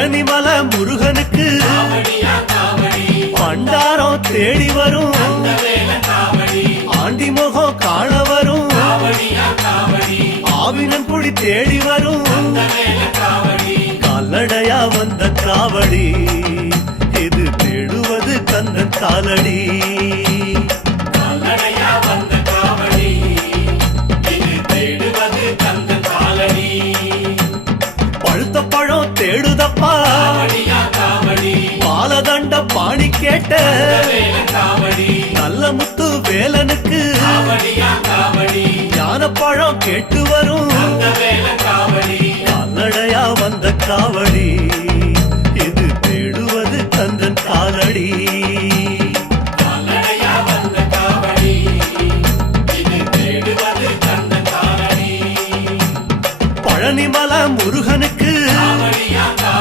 பழனிமலை முருகனுக்கு பண்டாரம் தேடி வரும் ஆண்டி முகம் காண வரும் ஆவினன் குடி தேடி வரும் கால்நடையா வந்த காவடி இது தேடுவது கந்தன் காலடி பழுத்த பழம் தேடுதப்பா பாலதண்ட பாணி கேட்ட நல்ல முத்து வேலனுக்கு ஞானப்பழம் கேட்டு வரும் கால்நடையா வந்த காவடி